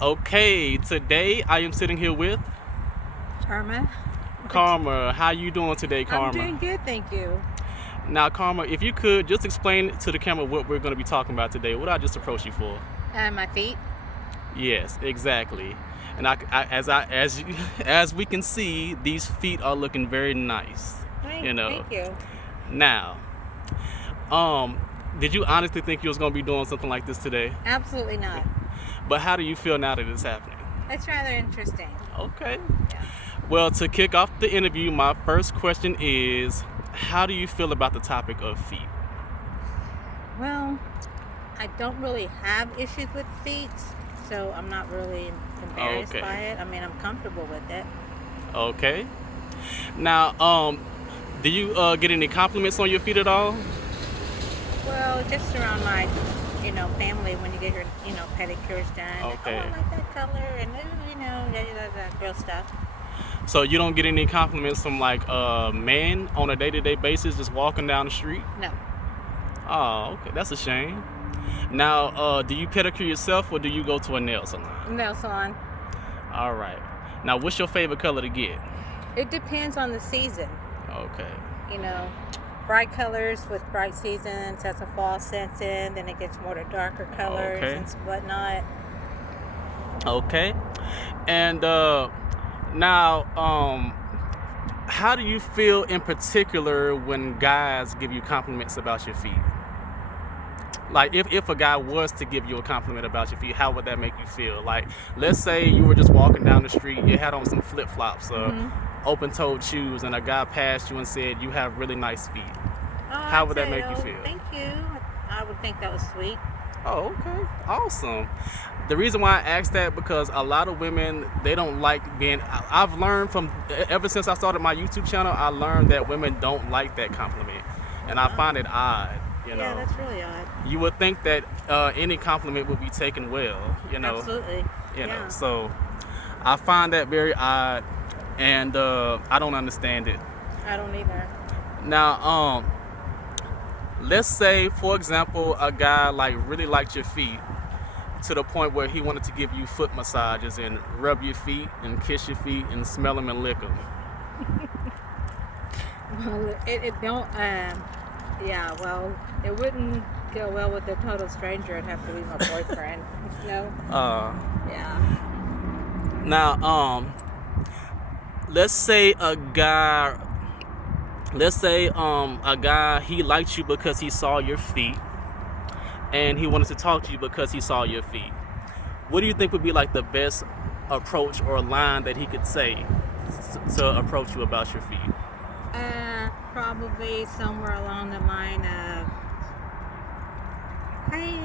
Okay, today I am sitting here with Karma. Karma. How you doing today, Karma? I'm doing good, thank you. Now, Karma, if you could just explain to the camera what we're going to be talking about today, what I just approach you for? My feet. Yes, exactly. And as we can see, these feet are looking very nice. Thank you. Now, did you honestly think you was going to be doing something like this today? Absolutely not. But how do you feel now that it's happening? It's rather interesting. Okay. Yeah. Well, to kick off the interview, my first question is, how do you feel about the topic of feet? Well, I don't really have issues with feet, so I'm not really embarrassed by it. I mean, I'm comfortable with it. Okay. Now, do you get any compliments on your feet at all? Well, just around my, family when you get your, pedicures done. Okay. Oh, I like that color, and that girl stuff. So you don't get any compliments from like men on a day-to-day basis just walking down the street? No. Oh, okay. That's a shame. Now, do you pedicure yourself or do you go to a nail salon? Nail salon. All right. Now, what's your favorite color to get? It depends on the season. Okay. Bright colors with bright seasons has a fall scent in, then it gets more to darker colors and whatnot. Okay. And now, how do you feel in particular when guys give you compliments about your feet? Like, if a guy was to give you a compliment about your feet, how would that make you feel? Like, let's say you were just walking down the street, you had on some flip-flops or open-toed shoes, and a guy passed you and said, you have really nice feet. How would that make you feel? Thank you. I would think that was sweet. Oh, okay. Awesome. The reason why I asked that because a lot of women, they don't like being, I've learned ever since I started my YouTube channel, I learned that women don't like that compliment. And I find it odd, Yeah, that's really odd. You would think that any compliment would be taken well, Absolutely. So I find that very odd, and I don't understand it. I don't either. Now, let's say, for example, a guy really liked your feet to the point where he wanted to give you foot massages and rub your feet and kiss your feet and smell them and lick them. Well, it don't. It wouldn't go well with a total stranger. It'd have to be my boyfriend. Yeah. Now, let's say a guy. He liked you because he saw your feet, and he wanted to talk to you because he saw your feet. What do you think would be like the best approach or line that he could say to approach you about your feet? Probably somewhere along the line of, hey,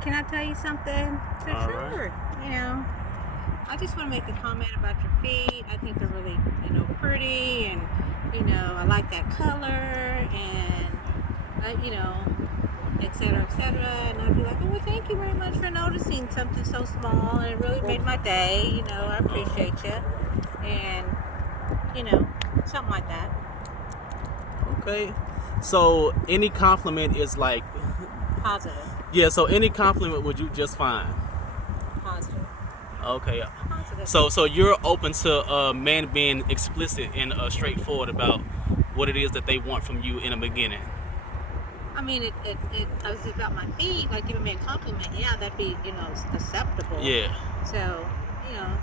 can I tell you something? Sure. Right. I just want to make a comment about your feet. I think they're really, pretty, and, I like that color, and, et cetera, and I'd be like, oh, well, thank you very much for noticing something so small, and it really made my day, I appreciate you, and, something like that. Okay. So any compliment is like Positive. Yeah, so any compliment would you just fine? Positive. Okay. Positive. So you're open to men being explicit and straightforward about what it is that they want from you in the beginning. I mean, I was about my feet, like giving me a compliment. Yeah, that'd be, acceptable. Yeah. So,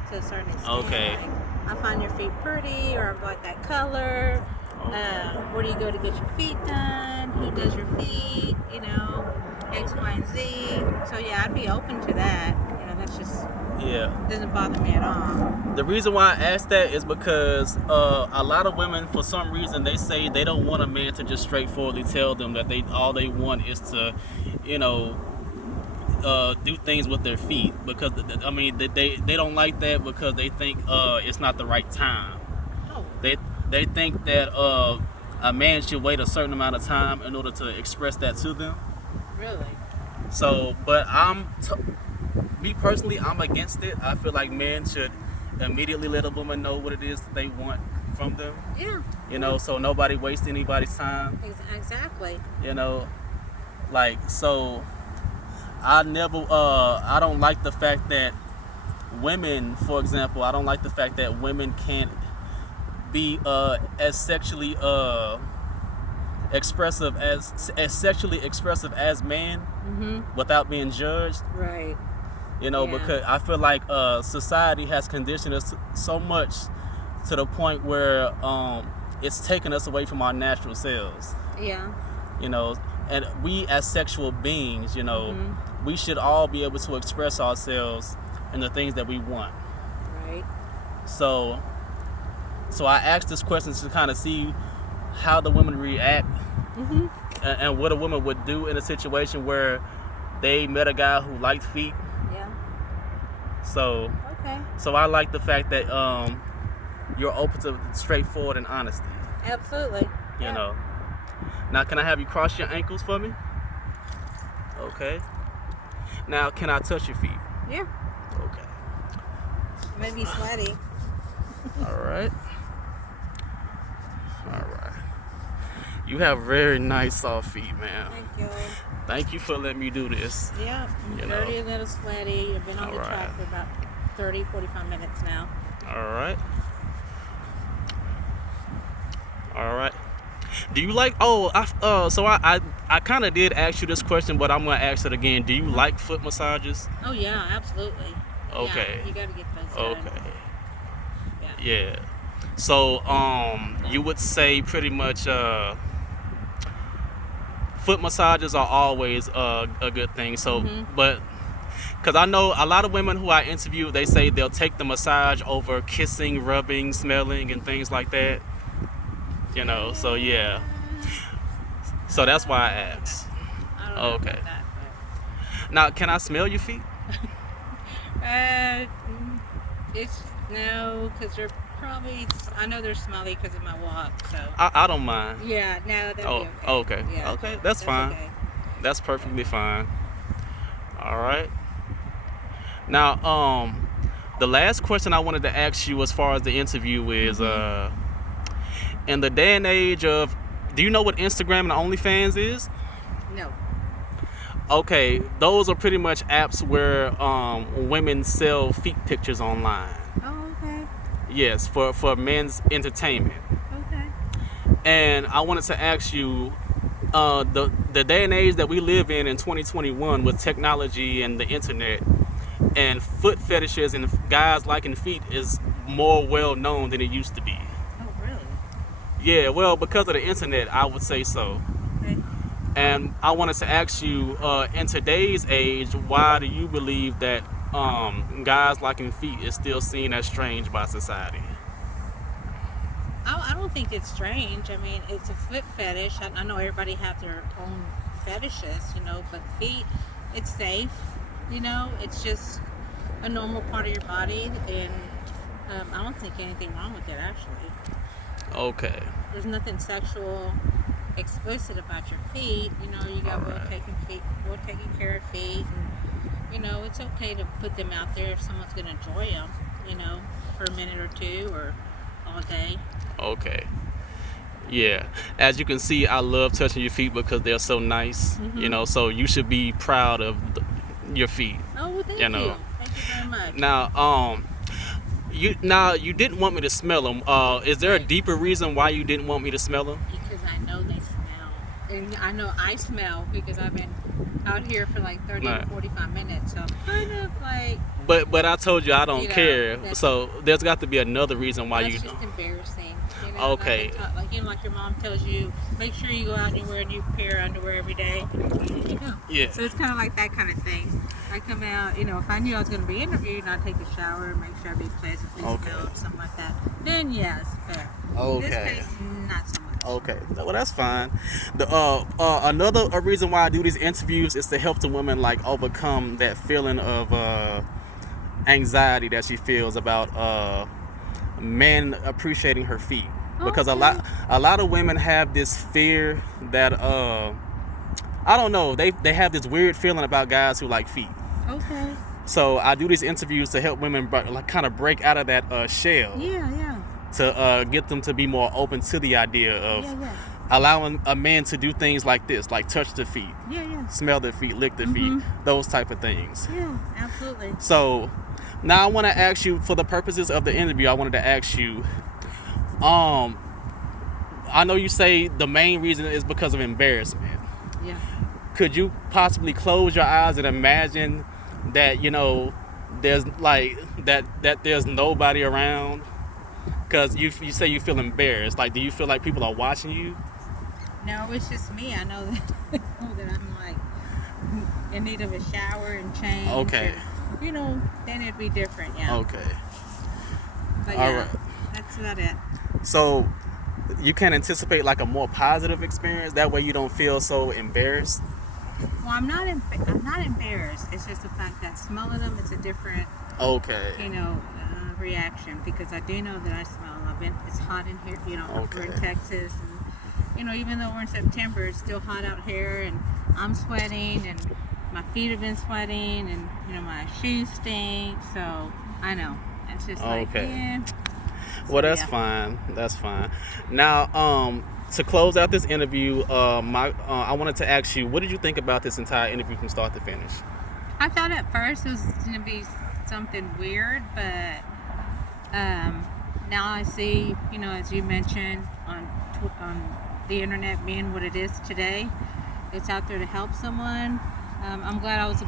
to a certain extent. Okay. Like, I find your feet pretty, or I like that color. Where do you go to get your feet done? Who does your feet? X, Y, and Z. So yeah, I'd be open to that. That's just doesn't bother me at all. The reason why I asked that is because a lot of women, for some reason, they say they don't want a man to just straightforwardly tell them that all they want is to, do things with their feet, because they don't like that because they think it's not the right time. Oh. They think that a man should wait a certain amount of time in order to express that to them. Really? So, but me personally, I'm against it. I feel like men should immediately let a woman know what it is that they want from them. Yeah. So nobody wastes anybody's time. Exactly. So I never I don't like the fact that women, for example, I don't like the fact that women can't be as sexually expressive as sexually expressive as men without being judged. Right. You know, Yeah. because I feel like society has conditioned us so much to the point where it's taken us away from our natural selves. Yeah. You know, and we as sexual beings, you know, we should all be able to express ourselves and the things that we want. Right. So I asked this question to kind of see how the women react and what a woman would do in a situation where they met a guy who liked feet. Yeah. So Okay. I like the fact that you're open to straightforward and honesty. Absolutely. You know. Now, can I have you cross your ankles for me? Okay. Now, can I touch your feet? Yeah. Okay. It may be sweaty. All right. All right. You have very nice soft feet, man. Thank you. Thank you for letting me do this. Yeah. I'm You dirty, know. a little sweaty. I've been on the All track right. for about 30, 45 minutes now. All right. All right. Do you like? So I kind of did ask you this question, but I'm gonna ask it again. Do you like foot massages? Oh yeah, absolutely. Okay. Yeah, you gotta get those done. Okay. Yeah. Yeah. So you would say pretty much foot massages are always a good thing. So, but because I know a lot of women who I interview, they say they'll take the massage over kissing, rubbing, smelling, and things like that. You know. So yeah. So that's why I asked. I don't know Okay. about that, Now, can I smell your feet? but it's no, because they're probably. I know they're smelly because of my walk. So I don't mind. yeah, no, that'd Oh, be okay. okay. Yeah, Okay, that's fine. Okay. That's perfectly fine. All right. Now, the last question I wanted to ask you as far as the interview is, in the day and age of, do you know what Instagram and OnlyFans is? No. Okay, those are pretty much apps where women sell feet pictures online. Oh, okay. Yes, for men's entertainment. Okay. And I wanted to ask you, the day and age that we live in 2021 with technology and the internet, and foot fetishes and guys liking feet is more well known than it used to be. Oh, really? Yeah, well, because of the internet, I would say so. Okay. And I wanted to ask you, in today's age, why do you believe that guys liking feet is still seen as strange by society? I don't think it's strange. I mean, it's a foot fetish. I know everybody has their own fetishes, you know, but feet, it's safe. You know, it's just a normal part of your body, and I don't think anything wrong with it, actually. Okay. There's nothing sexual explicit about your feet. You know, you got Alright. well taken care of feet, and you know, it's okay to put them out there if someone's gonna enjoy them. You know, for a minute or two or all day. Okay. Yeah. As you can see, I love touching your feet because they're so nice. You know, so you should be proud of your feet. Oh, well, thank You know. you. Thank you very much. Now, you didn't want me to smell them. Is there a deeper reason why you didn't want me to smell them? Because I know they smell. And I know I smell because I've been out here for like 30 Right. to 45 minutes. So I'm kind of like, But I told you I don't You know, care. that's- So there's got to be another reason why that's you just don't. embarrassing. You know, Okay. Like, you know, like your mom tells you, make sure you go out and you wear a new pair of underwear every day. You know? Yeah. So it's kind of like that kind of thing. I come out, you know, if I knew I was going to be interviewed and I take a shower and make sure I be pleasantly Okay. smelled, something like that, then yes, fair. Okay. This case, not so much. Okay, well that's fine. The another reason why I do these interviews is to help the woman like overcome that feeling of anxiety that she feels about men appreciating her feet, because a lot of women have this fear that I don't know, they have this weird feeling about guys who like feet. Okay. So I do these interviews to help women like kind of break out of that shell. Yeah. To get them to be more open to the idea of Yeah. allowing a man to do things like this, like touch the feet, Yeah. smell their feet, lick their feet, those type of things. Yeah, absolutely. So now I want to ask you, for the purposes of the interview, I wanted to ask you, I know you say the main reason is because of embarrassment. Yeah. Could you possibly close your eyes and imagine that, you know, there's like that there's nobody around? Because you say you feel embarrassed. Like, do you feel like people are watching you? No, it's just me. I know that, I'm like in need of a shower and change. Okay. And, you know, then it'd be different. Yeah. Okay. But All yeah, right. that's about it. So you can anticipate like a more positive experience. That way you don't feel so embarrassed. Well, I'm not embarrassed. It's just the fact that smelling them, it's a different, Okay. you know, reaction, because I do know that I smell. It's hot in here, you know. We're in Okay. Texas, and you know, even though we're in September, it's still hot out here, and I'm sweating, and my feet have been sweating, and you know, my shoes stink. So I know it's just like, Okay. yeah. Well, that's yeah. fine. That's fine. Now, to close out this interview, I wanted to ask you, what did you think about this entire interview from start to finish? I thought at first it was going to be something weird, but now I see, you know, as you mentioned, on the internet being what it is today, it's out there to help someone. I'm glad I was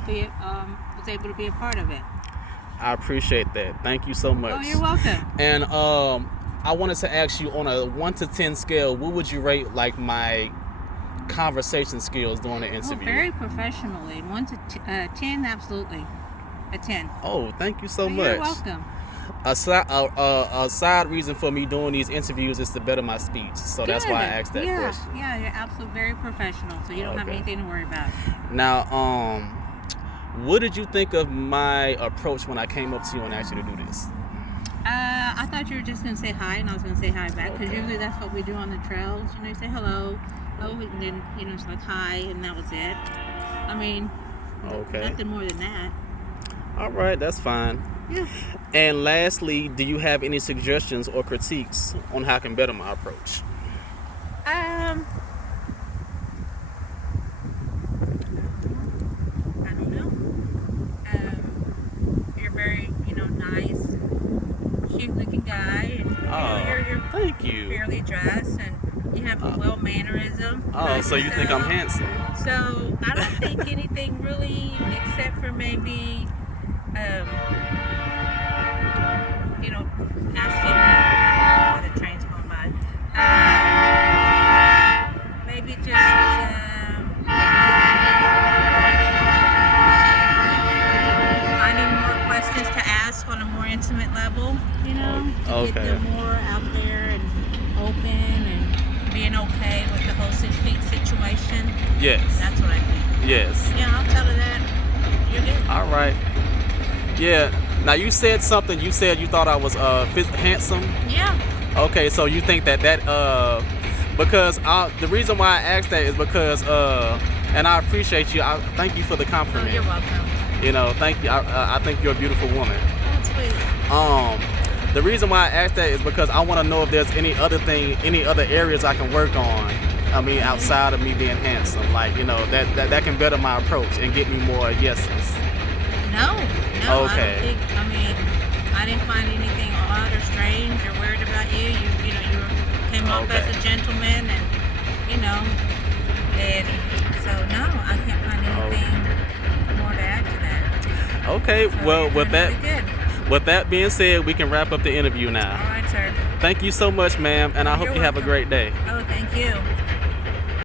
able to be a part of it. I appreciate that. Thank you so much. Oh, you're welcome. And I wanted to ask you, on a 1 to 10 scale, what would you rate like my conversation skills during the interview? Oh, very professionally. 1 to 10, absolutely. A 10. Oh, thank you so much. You're welcome. A side reason for me doing these interviews is to better my speech. So that's why I asked that question. Yeah, you're absolutely very professional, so you don't have anything to worry about. Now, what did you think of my approach when I came up to you and asked you to do this? I thought you were just going to say hi, and I was going to say hi back, because usually that's what we do on the trails. You know, you say hello, and then, you know, it's like hi, and that was it. I mean, nothing more than that. All right, that's fine. Yeah. And lastly, do you have any suggestions or critiques on how I can better my approach? I don't know. You're very, you know, nice, cute-looking guy, and you know, you're thank you. fairly dressed, and you have a well mannerism. Oh, so you think I'm handsome? So I don't think anything really, except for maybe, you know, asking the train's going by. Maybe just finding more questions to ask on a more intimate level, you know, to get them more out there and open and being okay with the whole 6 feet situation. Yes. That's what I think. Yes. Yeah, outside of that, you're good. All right. Yeah. Now you said something. You said you thought I was handsome. Yeah. Okay, so you think that because the reason why I asked that is because and I appreciate you. I thank you for the compliment. Oh, you're welcome. You know, thank you. I think you're a beautiful woman. That's sweet. The reason why I asked that is because I want to know if there's any other areas I can work on. I mean, outside of me being handsome, like, you know, that can better my approach and get me more yeses. No. Okay. I mean, I didn't find anything odd or strange or weird about you. You know, you came off as a gentleman, and you know, and so no, I can't find anything more to add to that. Okay. So well, with that being said, we can wrap up the interview now. All right, sir. Thank you so much, ma'am, and I hope you have a great day. Oh, thank you.